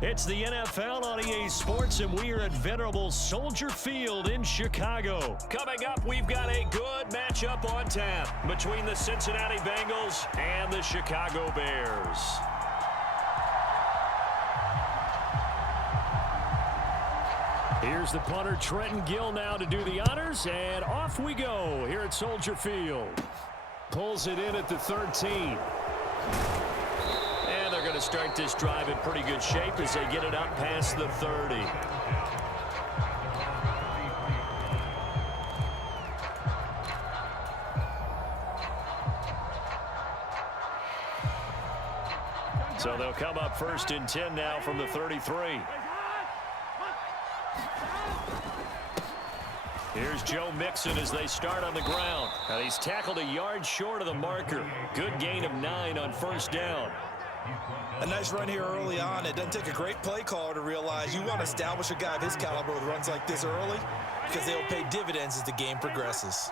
It's the NFL on EA Sports, and we are at venerable Soldier Field in Chicago. Coming up, we've got a good matchup on tap between the Cincinnati Bengals and the Chicago Bears. Here's the punter, Trenton Gill, now to do the honors, and off we go here at Soldier Field. Pulls it in at the 13. And they're going to start this drive in pretty good shape as they get it up past the 30. So they'll come up 1st and 10 now from the 33. Here's Joe Mixon as they start on the ground. And he's tackled a yard short of the marker. Good gain of 9 on 1st down. A nice run here early on. It doesn't take a great play caller to realize you want to establish a guy of his caliber with runs like this early because they'll pay dividends as the game progresses.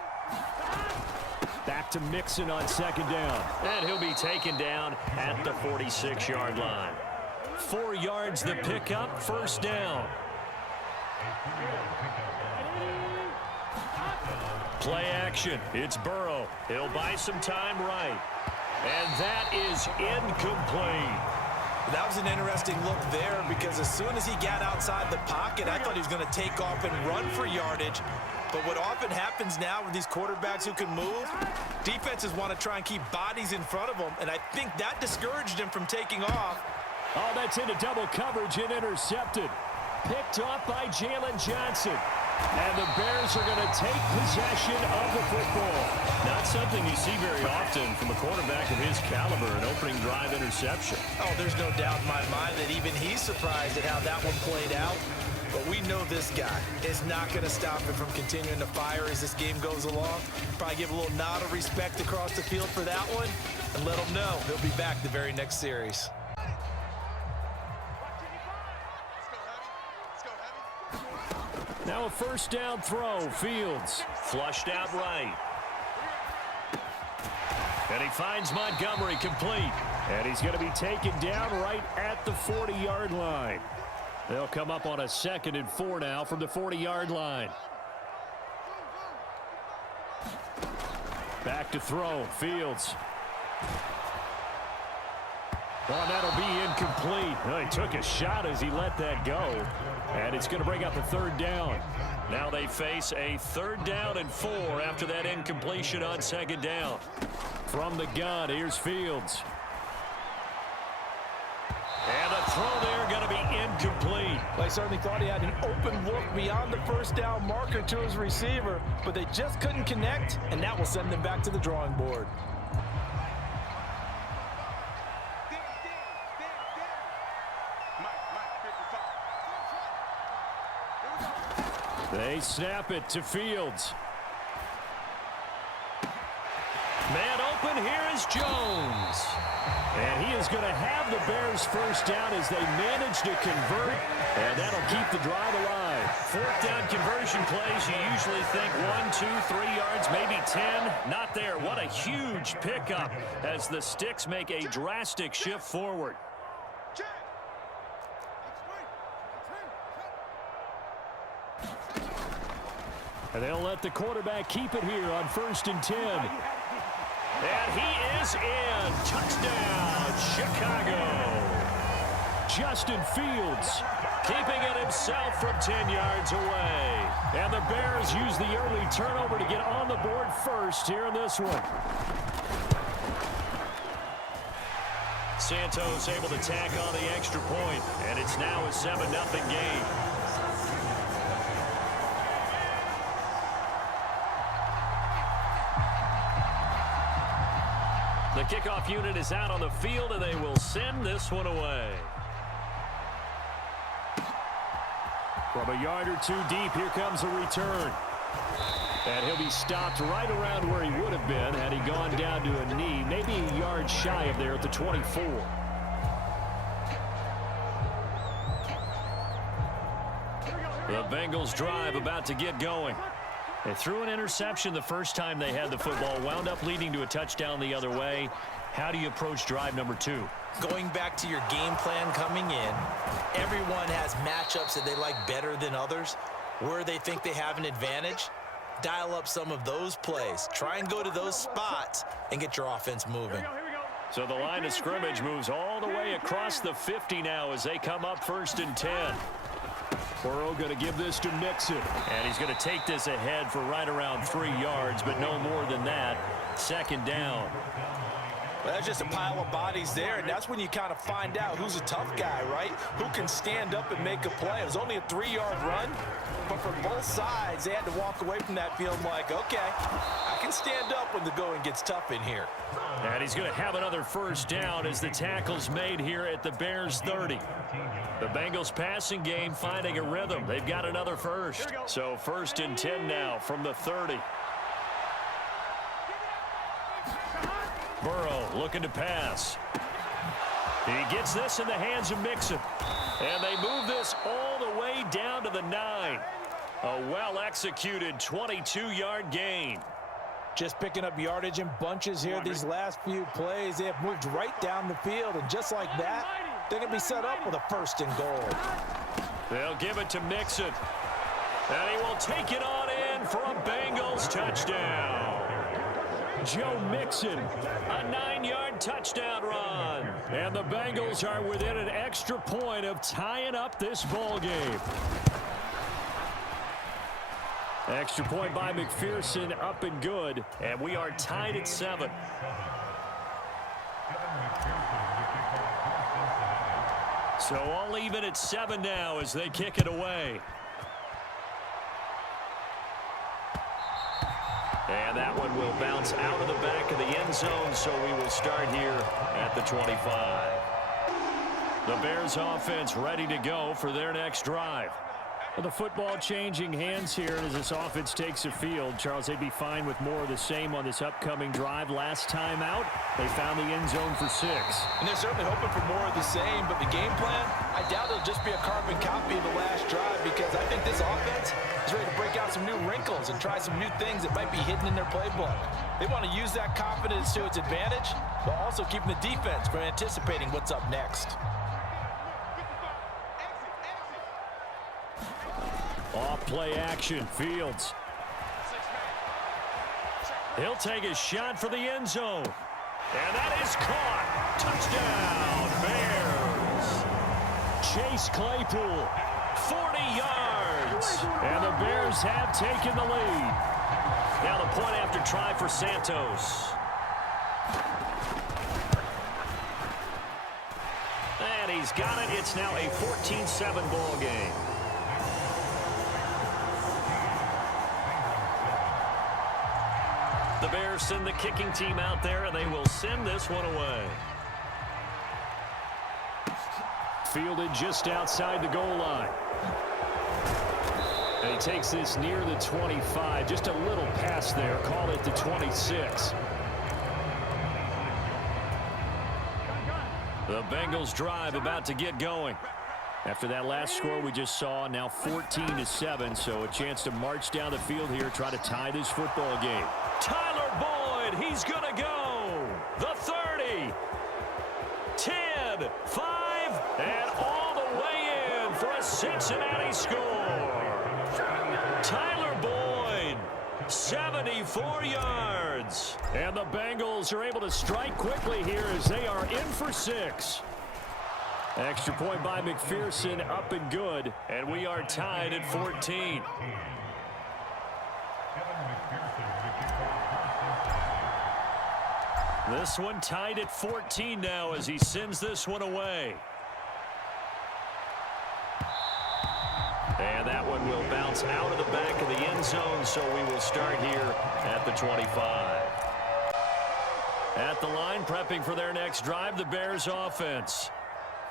Back to Mixon on 2nd down. And he'll be taken down at the 46-yard line. 4 yards the pickup, 1st down. Play action. It's Burrow. He'll buy some time right. And that is incomplete. That was an interesting look there because as soon as he got outside the pocket, I thought he was going to take off and run for yardage. But what often happens now with these quarterbacks who can move, defenses want to try and keep bodies in front of them, and I think that discouraged him from taking off. Oh, that's into double coverage and intercepted. Picked off by Jalen Johnson. And the Bears are going to take possession of the football. Not something you see very often from a quarterback of his caliber, an opening drive interception. Oh, there's no doubt in my mind that even he's surprised at how that one played out. But we know this guy is not going to stop him from continuing to fire as this game goes along. Probably give a little nod of respect across the field for that one and let him know he'll be back the very next series. Now a 1st down throw. Fields flushed out right. And he finds Montgomery complete. And he's going to be taken down right at the 40-yard line. They'll come up on a 2nd and 4 now from the 40-yard line. Back to throw. Fields. Well, that'll be incomplete. Well, he took a shot as he let that go. And it's going to bring up a 3rd down. Now they face a 3rd down and 4 after that incompletion on 2nd down. From the gun, here's Fields. And the throw there going to be incomplete. Well, I certainly thought he had an open look beyond the 1st down marker to his receiver, but they just couldn't connect, and that will send them back to the drawing board. They snap it to Fields. Man open, here is Jones. And he is going to have the Bears 1st down as they manage to convert, and that'll keep the drive alive. 4th down conversion plays, you usually think 1, 2, 3 yards, maybe 10. Not there. What a huge pickup as the Sticks make a drastic shift forward. And they'll let the quarterback keep it here on 1st and 10. And he is in. Touchdown, Chicago. Justin Fields keeping it himself from 10 yards away. And the Bears use the early turnover to get on the board first here in this one. Santos able to tack on the extra point, and it's now a 7-0 game. The kickoff unit is out on the field, and they will send this one away. From a yard or 2 deep, here comes a return. And he'll be stopped right around where he would have been had he gone down to a knee, maybe a yard shy of there at the 24. The Bengals drive about to get going. They threw an interception the first time they had the football, wound up leading to a touchdown the other way. How do you approach drive number 2? Going back to your game plan coming in, everyone has matchups that they like better than others, where they think they have an advantage. Dial up some of those plays. Try and go to those spots and get your offense moving. So the line of scrimmage moves all the way across the 50 now as they come up 1st and 10. Burrow going to give this to Mixon. And he's going to take this ahead for right around 3 yards, but no more than that. 2nd down. Well, that's just a pile of bodies there, and that's when you kind of find out who's a tough guy, right? Who can stand up and make a play. It was only a 3-yard run, but for both sides, they had to walk away from that field like, okay, I can stand up when the going gets tough in here. And he's going to have another 1st down as the tackle's made here at the Bears 30. The Bengals passing game finding a rhythm. They've got another 1st. So 1st and 10 now from the 30. Burrow looking to pass. He gets this in the hands of Mixon. And they move this all the way down to the 9. A well-executed 22-yard gain. Just picking up yardage in bunches here these last few plays. They have moved right down the field, and just like that, they're going to be set up with a 1st and goal. They'll give it to Mixon. And he will take it on in for a Bengals touchdown. Joe Mixon, a 9-yard touchdown run. And the Bengals are within an extra point of tying up this ball game. Extra point by McPherson, up and good. And we are tied at 7. So all even at 7 now as they kick it away. And that one will bounce out of the back of the end zone, so we will start here at the 25. The Bears offense ready to go for their next drive. Well, the football changing hands here as this offense takes the field. Charles, they'd be fine with more of the same on this upcoming drive. Last time out, they found the end zone for 6. And they're certainly hoping for more of the same, but the game plan, I doubt it'll just be a carbon copy of the last drive, because I think this offense is ready to break out some new wrinkles and try some new things that might be hidden in their playbook. They want to use that confidence to its advantage, while also keeping the defense from anticipating what's up next. Off play action, Fields. He'll take a shot for the end zone. And that is caught. Touchdown, Bears. Chase Claypool, 40 yards. And the Bears have taken the lead. Now the point after try for Santos. And he's got it. It's now a 14-7 ball game. The Bears send the kicking team out there, and they will send this one away. Fielded just outside the goal line. And he takes this near the 25. Just a little pass there. Call it the 26. The Bengals drive about to get going. After that last score we just saw, now 14-7, so a chance to march down the field here, try to tie this football game. Tyler Boyd, he's going to go. The 30, 10, 5, and all the way in for a Cincinnati score. Tyler Boyd, 74 yards. And the Bengals are able to strike quickly here as they are in for 6. Extra point by McPherson, up and good. And we are tied at 14. This one tied at 14 now as he sends this one away. And that one will bounce out of the back of the end zone, so we will start here at the 25. At the line, prepping for their next drive, the Bears offense.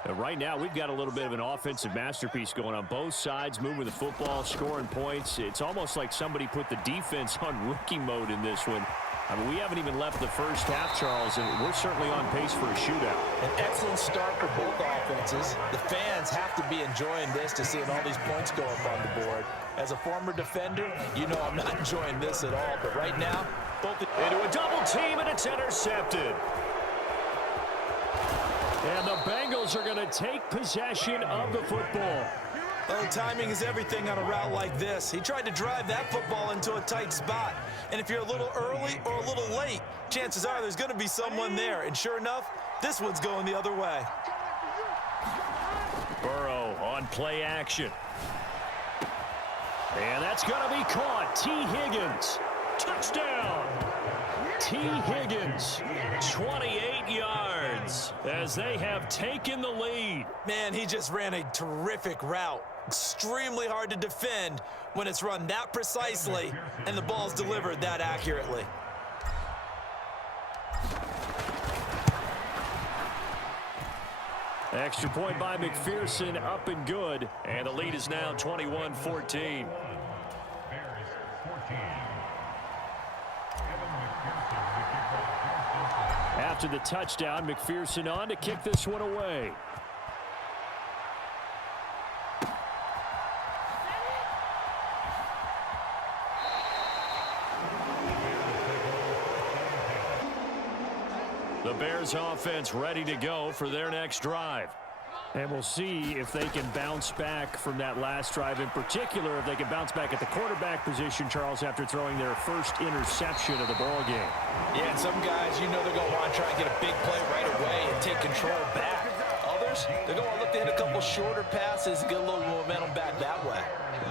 Right now, we've got a little bit of an offensive masterpiece going on both sides, moving the football, scoring points. It's almost like somebody put the defense on rookie mode in this one. I mean, we haven't even left the first half, Charles, and we're certainly on pace for a shootout. An excellent start for both offenses. The fans have to be enjoying this to seeing all these points go up on the board. As a former defender, you know I'm not enjoying this at all, but right now, both... Into a double team, and it's intercepted. And the Bengals are going to take possession of the football. Oh, timing is everything on a route like this. He tried to drive that football into a tight spot. And if you're a little early or a little late, chances are there's going to be someone there. And sure enough, this one's going the other way. Burrow on play action. And that's going to be caught. T. Higgins. Touchdown. T. Higgins, 28 yards as they have taken the lead. Man, he just ran a terrific route. Extremely hard to defend when it's run that precisely and the ball's delivered that accurately. Extra point by McPherson, up and good. And the lead is now 21-14. After the touchdown, McPherson on to kick this one away. The Bears offense ready to go for their next drive. And we'll see if they can bounce back from that last drive, in particular if they can bounce back at the quarterback position, Charles, after throwing their first interception of the ball game. Yeah, and some guys, you know they're going to want to try and get a big play right away and take control back. Others, they're going to look to hit a couple shorter passes and get a little momentum back that way.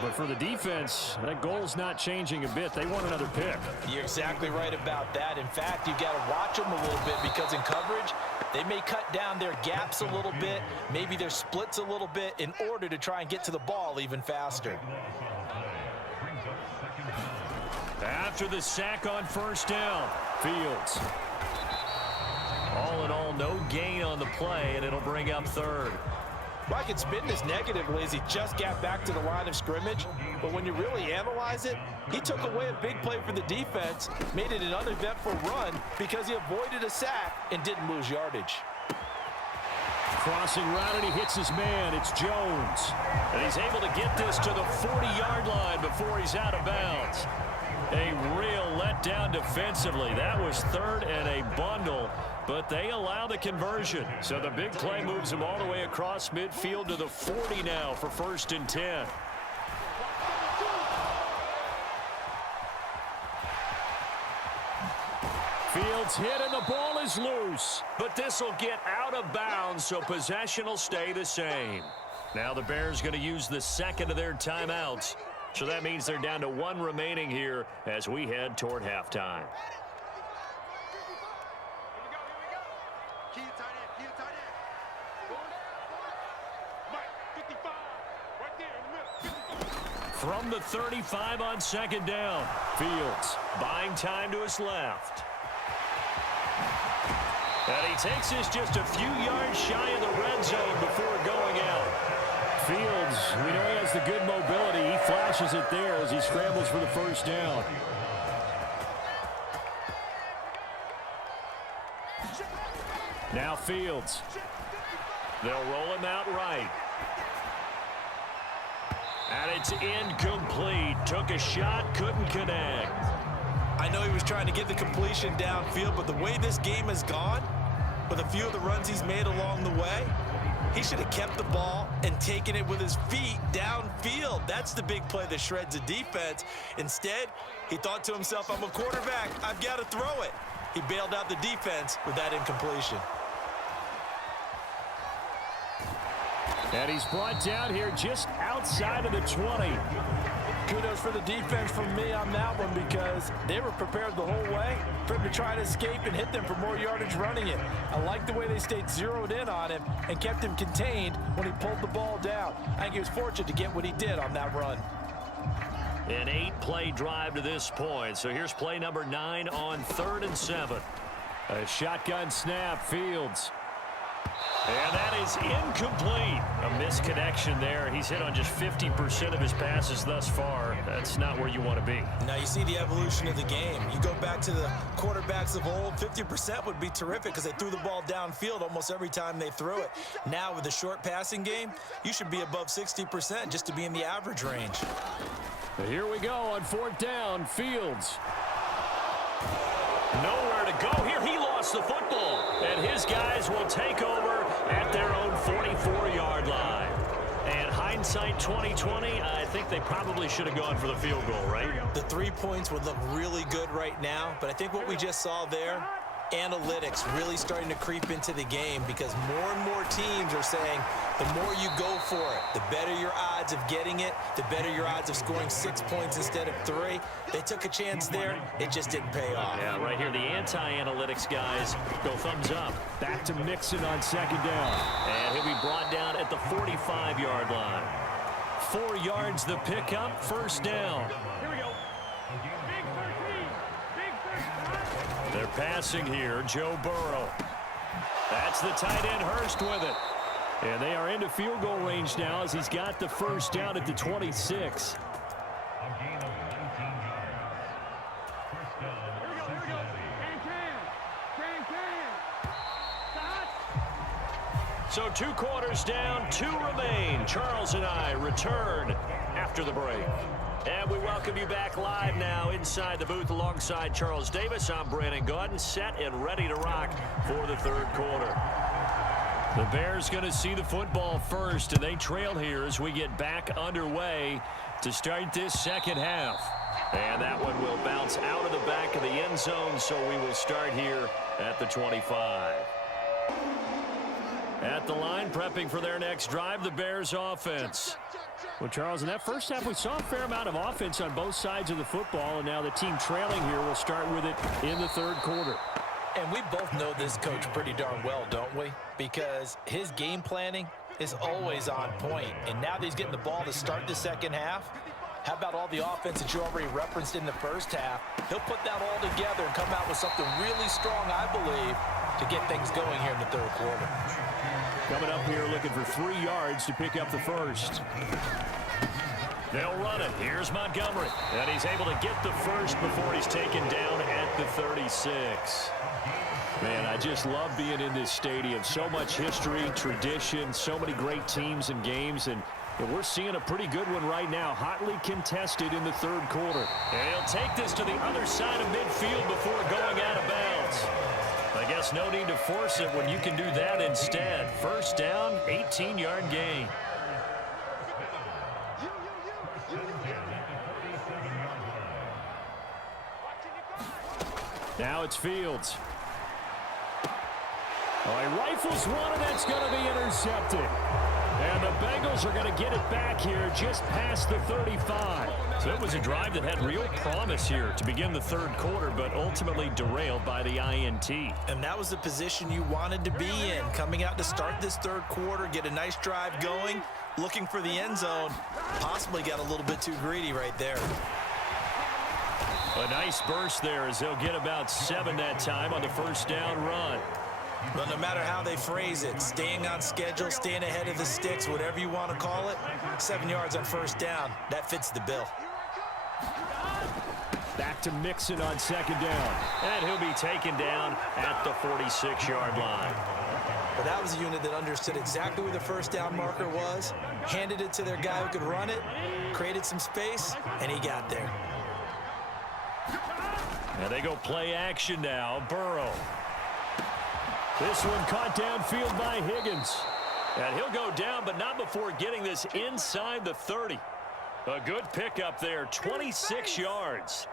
But for the defense, that goal's not changing a bit. They want another pick. You're exactly right about that. In fact, you got to watch them a little bit because in coverage, they may cut down their gaps a little bit, maybe their splits a little bit in order to try and get to the ball even faster. After the sack on first down, Fields. All in all, no gain on the play, and it'll bring up third. Well, I could spin this negatively as he just got back to the line of scrimmage, but when you really analyze it, he took away a big play for the defense, made it an uneventful run because he avoided a sack and didn't lose yardage. Crossing route, and he hits his man. It's Jones. And he's able to get this to the 40-yard line before he's out of bounds. A real letdown defensively. That was third and a bundle, but they allow the conversion. So the big play moves him all the way across midfield to the 40 now for 1st and 10. Fields hit and the ball is loose, but this will get out of bounds, so possession will stay the same. Now the Bears going to use the second of their timeouts, so that means they're down to one remaining here as we head toward halftime. From the 35 on second down, Fields buying time to his left. And he takes this just a few yards shy of the red zone before going out. Fields, we know he has the good mobility. He flashes it there as he scrambles for the first down. Now Fields. They'll roll him out right. And it's incomplete. Took a shot, couldn't connect. I know he was trying to get the completion downfield, but the way this game has gone, with a few of the runs he's made along the way, he should have kept the ball and taken it with his feet downfield. That's the big play that shreds the defense. Instead, he thought to himself, I'm a quarterback. I've got to throw it. He bailed out the defense with that incompletion. And he's brought down here just outside of the 20. Kudos for the defense from me on that one because they were prepared the whole way for him to try to escape and hit them for more yardage running it. I like the way they stayed zeroed in on him and kept him contained when he pulled the ball down. I think he was fortunate to get what he did on that run. An 8-play drive to this point. So here's play number 9 on 3rd and 7. A shotgun snap, Fields. And that is incomplete. A misconnection there. He's hit on just 50% of his passes thus far. That's not where you want to be. Now you see the evolution of the game. You go back to the quarterbacks of old, 50% would be terrific because they threw the ball downfield almost every time they threw it. Now with the short passing game, you should be above 60% just to be in the average range. Here we go on 4th down. Fields. Nowhere to go here. He lost lost the football. And his guys will take over at their own 44-yard line. And hindsight 2020, I think they probably should have gone for the field goal, right? The 3 points would look really good right now, but I think what we just saw there, analytics really starting to creep into the game because more and more teams are saying the more you go for it, the better your odds of getting it, the better your odds of scoring 6 points instead of 3. They took a chance there. It just didn't pay off. Yeah, right here, the anti-analytics guys go thumbs up. Back to Mixon on second down. And he'll be brought down at the 45-yard line. 4 yards the pickup, first down. Here we go. They're passing here, Joe Burrow. That's the tight end, Hurst, with it. And they are into field goal range now as he's got the first down at the 26. So 2 quarters down, 2 remain. Charles and I return after the break. And we welcome you back live now inside the booth alongside Charles Davis. I'm Brandon Gaudin, set and ready to rock for the third quarter. The Bears going to see the football first, and they trail here as we get back underway to start this second half. And that one will bounce out of the back of the end zone, so we will start here at the 25. At the line, prepping for their next drive, the Bears offense. Well, Charles, in that first half, we saw a fair amount of offense on both sides of the football, and now the team trailing here will start with it in the third quarter. And we both know this coach pretty darn well, don't we? Because his game planning is always on point. And now that he's getting the ball to start the second half, how about all the offense that you already referenced in the first half? He'll put that all together and come out with something really strong, I believe, to get things going here in the third quarter. Coming up here looking for 3 yards to pick up the first. They'll run it. Here's Montgomery. And he's able to get the first before he's taken down at the 36. Man, I just love being in this stadium. So much history, tradition, so many great teams and games. And we're seeing a pretty good one right now. Hotly contested in the third quarter. And he'll take this to the other side of midfield before going out of bounds. I guess no need to force it when you can do that instead. First down, 18-yard gain. Now it's Fields. Oh, he rifles one, and that's going to be intercepted. And the Bengals are going to get it back here just past the 35. So it was a drive that had real promise here to begin the third quarter, but ultimately derailed by the INT. And that was the position you wanted to be in, coming out to start this third quarter, get a nice drive going, looking for the end zone. Possibly got a little bit too greedy right there. A nice burst there as they'll get about 7 that time on the first down run. But no matter how they phrase it, staying on schedule, staying ahead of the sticks, whatever you want to call it, 7 yards on first down, that fits the bill. Back to Mixon on second down. And he'll be taken down at the 46-yard line. But that was a unit that understood exactly where the first down marker was, handed it to their guy who could run it, created some space, and he got there. And they go play action now. Burrow. This one caught downfield by Higgins. And he'll go down, but not before getting this inside the 30. A good pickup there, 26 yards.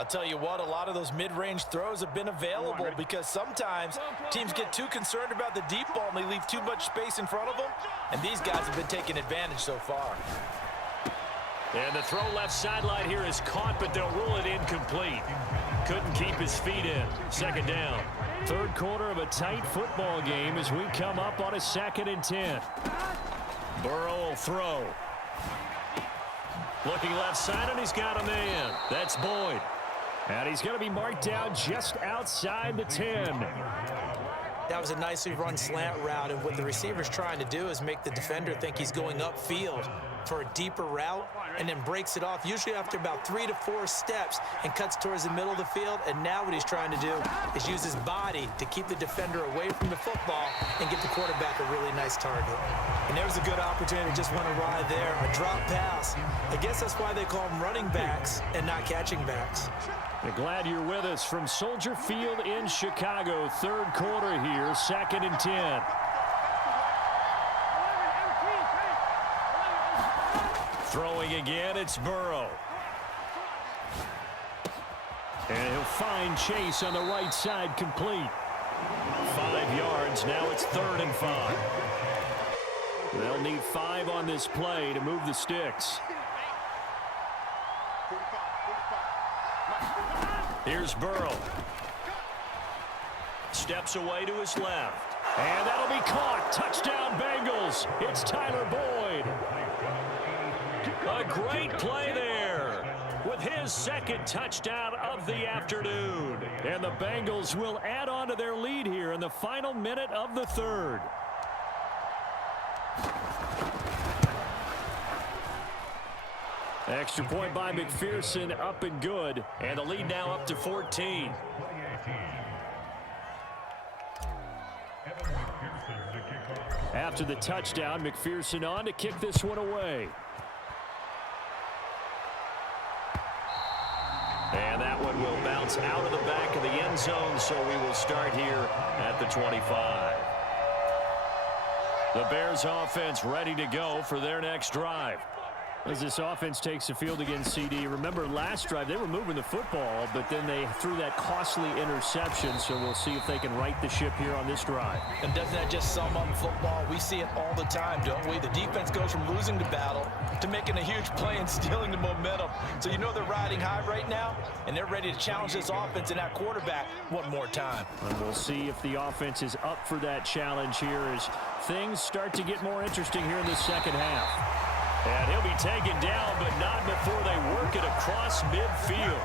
I'll tell you what, a lot of those mid-range throws have been available because sometimes teams get too concerned about the deep ball and they leave too much space in front of them. And these guys have been taking advantage so far. And the throw left sideline here is caught, but they'll rule it incomplete. Couldn't keep his feet in. Second down. Third quarter of a tight football game as we come up on a 2nd and 10. Burrow will throw. Looking left side, and he's got a man. That's Boyd. And he's going to be marked down just outside the 10. That was a nicely run slant route, and what the receiver's trying to do is make the defender think he's going upfield for a deeper route. and then breaks it off, usually after about 3 to 4 steps, and cuts towards the middle of the field. And now what he's trying to do is use his body to keep the defender away from the football and get the quarterback a really nice target. And there's a good opportunity to just want to ride there. A drop pass. I guess that's why they call them running backs and not catching backs. We're glad you're with us from Soldier Field in Chicago. Third quarter here, 2nd and 10. Throwing again, it's Burrow. And he'll find Chase on the right side, complete. 5 yards, now it's 3rd and 5. They'll need 5 on this play to move the sticks. Here's Burrow. Steps away to his left. And that'll be caught. Touchdown, Bengals. It's Tyler Boyd. A great play there with his 2nd touchdown of the afternoon. And the Bengals will add on to their lead here in the final minute of the 3rd. Extra point by McPherson, up and good. And the lead now up to 14. After the touchdown, McPherson on to kick this one away. And that one will bounce out of the back of the end zone, so we will start here at the 25. The Bears offense ready to go for their next drive. As this offense takes the field against CD, remember last drive they were moving the football, but then they threw that costly interception, so we'll see if they can right the ship here on this drive. And doesn't that just sum up football? We see it all the time, don't we? The defense goes from losing the battle to making a huge play and stealing the momentum. So you know they're riding high right now, and they're ready to challenge this offense and that quarterback one more time. And we'll see if the offense is up for that challenge here as things start to get more interesting here in the second half. And he'll be taken down, but not before they work it across midfield.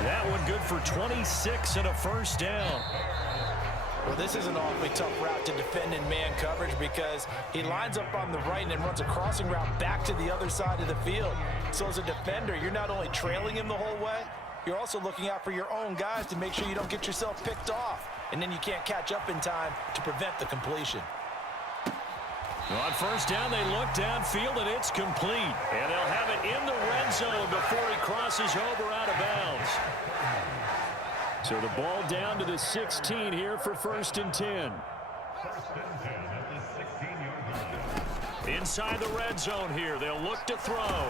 That one good for 26 and a first down. Well, this is an awfully tough route to defend in man coverage because he lines up on the right and then runs a crossing route back to the other side of the field. So as a defender, you're not only trailing him the whole way, you're also looking out for your own guys to make sure you don't get yourself picked off. And then you can't catch up in time to prevent the completion. On first down, they look downfield, and it's complete. And they'll have it in the red zone before he crosses over out of bounds. So the ball down to the 16 here for 1st and 10. Inside the red zone here, they'll look to throw.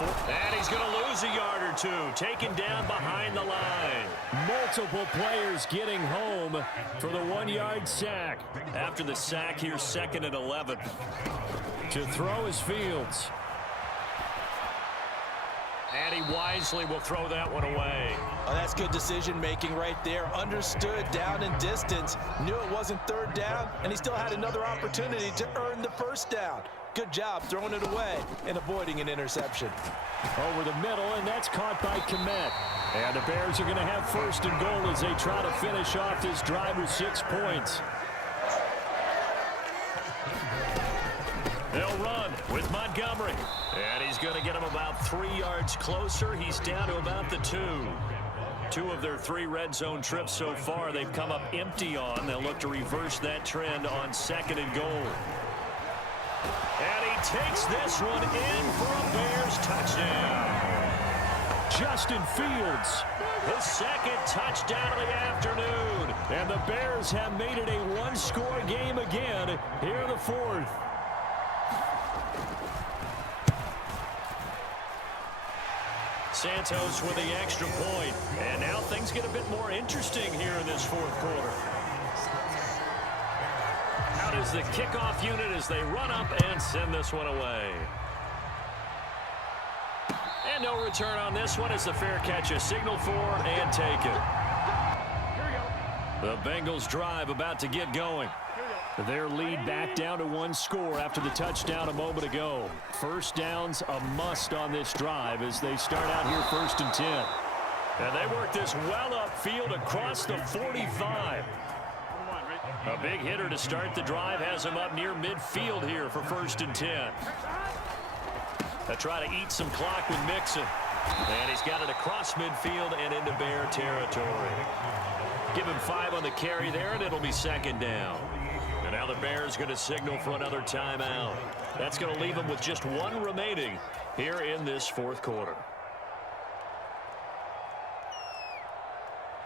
And he's going to lose a yard or two, taken down behind the line. Multiple players getting home for the 1-yard sack. After the sack, here's 2nd and 11. To throw is Fields. And he wisely will throw that one away. Oh, that's good decision-making right there. Understood down and distance. Knew it wasn't 3rd down, and he still had another opportunity to earn the 1st down. Good job throwing it away and avoiding an interception. Over the middle, and that's caught by Kmet. And the Bears are going to have 1st and goal as they try to finish off this drive with 6 points. They'll run with Montgomery. And he's going to get him about 3 yards closer. He's down to about the 2. 2 of their 3 red zone trips so far they've come up empty on. They'll look to reverse that trend on 2nd and goal. And he takes this one in for a Bears touchdown. Justin Fields, his 2nd touchdown of the afternoon. And the Bears have made it a 1-score game again here in the 4th. Santos with the extra point. And now things get a bit more interesting here in this 4th quarter. Out is the kickoff unit as they run up and send this one away. And no return on this one as the fair catch is signaled for and taken. The Bengals drive about to get going. Their lead back down to 1 score after the touchdown a moment ago. First down's a must on this drive as they start out here 1st and 10. And they work this well upfield across the 45. A big hitter to start the drive has him up near midfield here for 1st and 10. They try to eat some clock with Mixon. And he's got it across midfield and into Bear territory. Give him 5 on the carry there, and it'll be second down. And now the Bears going to signal for another timeout. That's going to leave them with just 1 remaining here in this fourth quarter.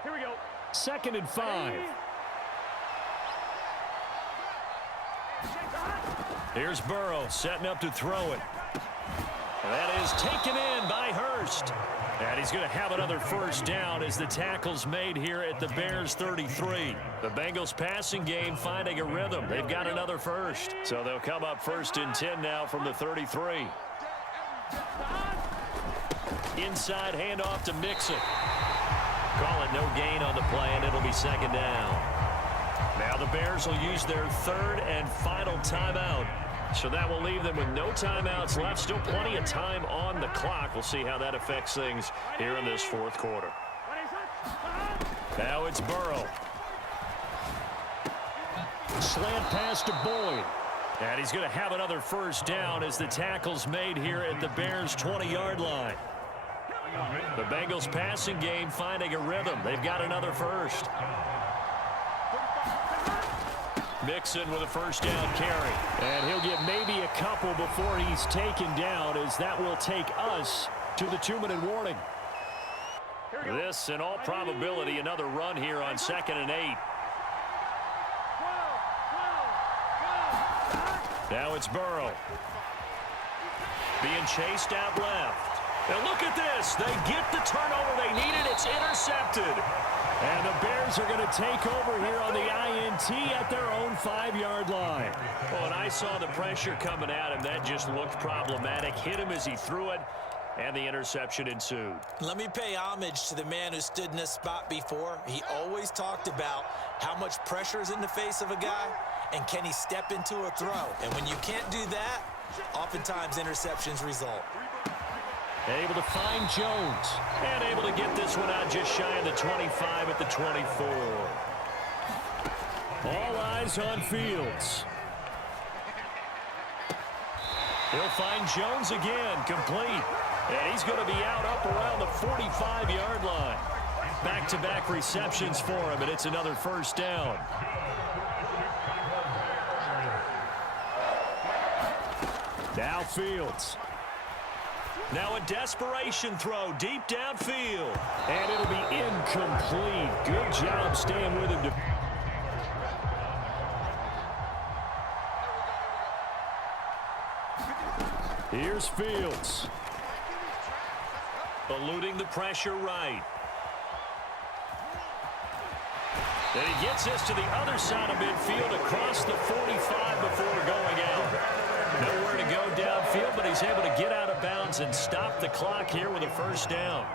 Here we go. 2nd and 5. Here's Burrow setting up to throw it. That is taken in by Hurst. And he's going to have another first down as the tackle's made here at the Bears 33. The Bengals passing game finding a rhythm. They've got another first. So they'll come up 1st and 10 now from the 33. Inside handoff to Mixon. Call it no gain on the play, and it'll be 2nd down. Now the Bears will use their 3rd and final timeout. So that will leave them with no timeouts left. Still plenty of time on the clock. We'll see how that affects things here in this fourth quarter. Now it's Burrow. Slant pass to Boyd. And he's going to have another first down as the tackle's made here at the Bears' 20-yard line. The Bengals passing game finding a rhythm. They've got another first. Mixon with a first down carry. And he'll get maybe a couple before he's taken down, as that will take us to the 2-minute warning. This, in all probability, another run here on 2nd and 8. Now it's Burrow. Being chased out left. And look at this. They get the turnover they needed. It's intercepted. And the Bears are going to take over here on the INT at their own 5-yard line. Well, and I saw the pressure coming at him. That just looked problematic. Hit him as he threw it, and the interception ensued. Let me pay homage to the man who stood in this spot before. He always talked about how much pressure is in the face of a guy, and can he step into a throw. And when you can't do that, oftentimes interceptions result. Able to find Jones. And able to get this one out just shy of the 25 at the 24. All eyes on Fields. He'll find Jones again, complete. And he's going to be out up around the 45-yard line. Back-to-back receptions for him, and it's another first down. Now Fields. Now a desperation throw deep downfield. And it'll be incomplete. Good job staying with him. Here's Fields. Eluding the pressure right. And he gets this to the other side of midfield across the 45 before going out. Nowhere to go downfield, but he's able to get out of bounds and stop the clock here with a first down.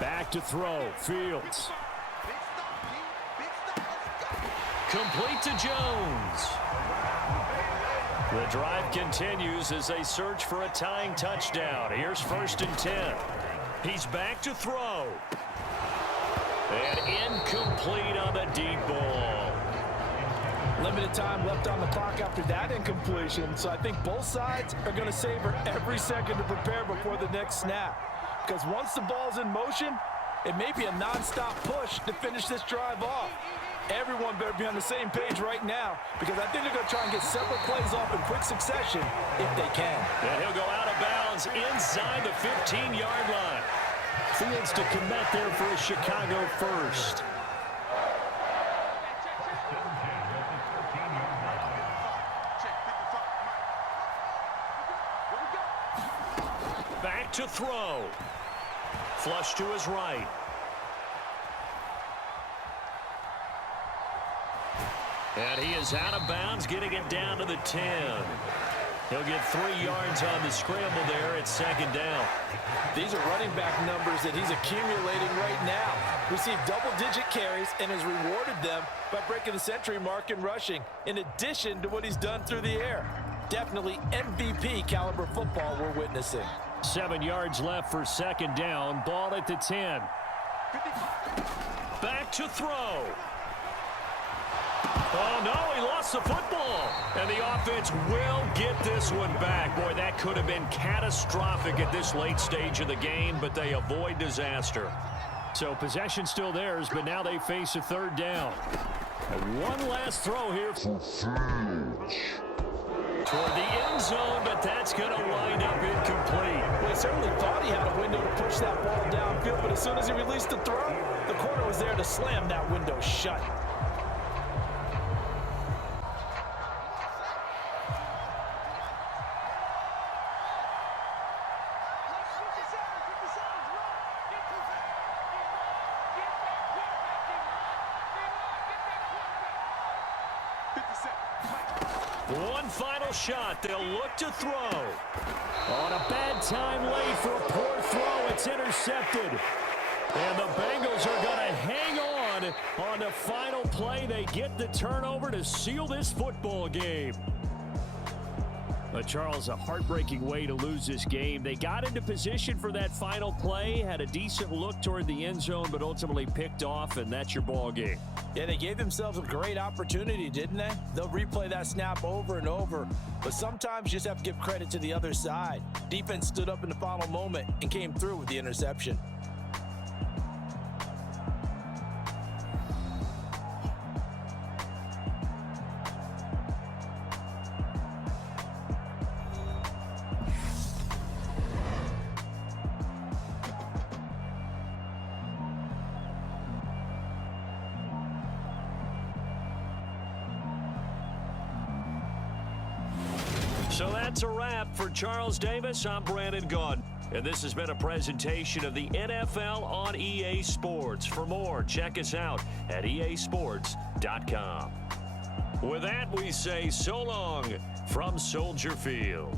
Back to throw. Fields. Complete to Jones. The drive continues as they search for a tying touchdown. Here's 1st and 10. He's back to throw. And incomplete on the deep ball. Limited time left on the clock after that incompletion, so I think both sides are going to savor every second to prepare before the next snap. Because once the ball's in motion, it may be a non-stop push to finish this drive off. Everyone better be on the same page right now, because I think they're going to try and get several plays off in quick succession if they can. And he'll go out of bounds inside the 15-yard line. Fields to commit there for a Chicago first. Back to throw. Flush to his right. And he is out of bounds, getting it down to the 10. He'll get 3 yards on the scramble there at 2nd down. These are running back numbers that he's accumulating right now. Received double-digit carries and has rewarded them by breaking the century mark in rushing, in addition to what he's done through the air. Definitely MVP caliber football we're witnessing. 7 yards left for 2nd down. Ball at the 10. Back to throw. Oh, no, he lost the football. And the offense will get this one back. Boy, that could have been catastrophic at this late stage of the game, but they avoid disaster. So possession still theirs, but now they face a third down. And one last throw here for Fields. Toward the end zone, but that's going to wind up incomplete. Well, he certainly thought he had a window to push that ball downfield, but as soon as he released the throw, the corner was there to slam that window shut. One final shot. They'll look to throw. On a bad time late for a poor throw. It's intercepted. And the Bengals are going to hang on the final play. They get the turnover to seal this football game. But Charles, a heartbreaking way to lose this game. They got into position for that final play, had a decent look toward the end zone, but ultimately picked off, and that's your ball game. Yeah, they gave themselves a great opportunity, didn't they? They'll replay that snap over and over, but sometimes you just have to give credit to the other side. Defense stood up in the final moment and came through with the interception. So that's a wrap for Charles Davis. I'm Brandon Gaudin, and this has been a presentation of the NFL on EA Sports. For more, check us out at easports.com. With that, we say so long from Soldier Field.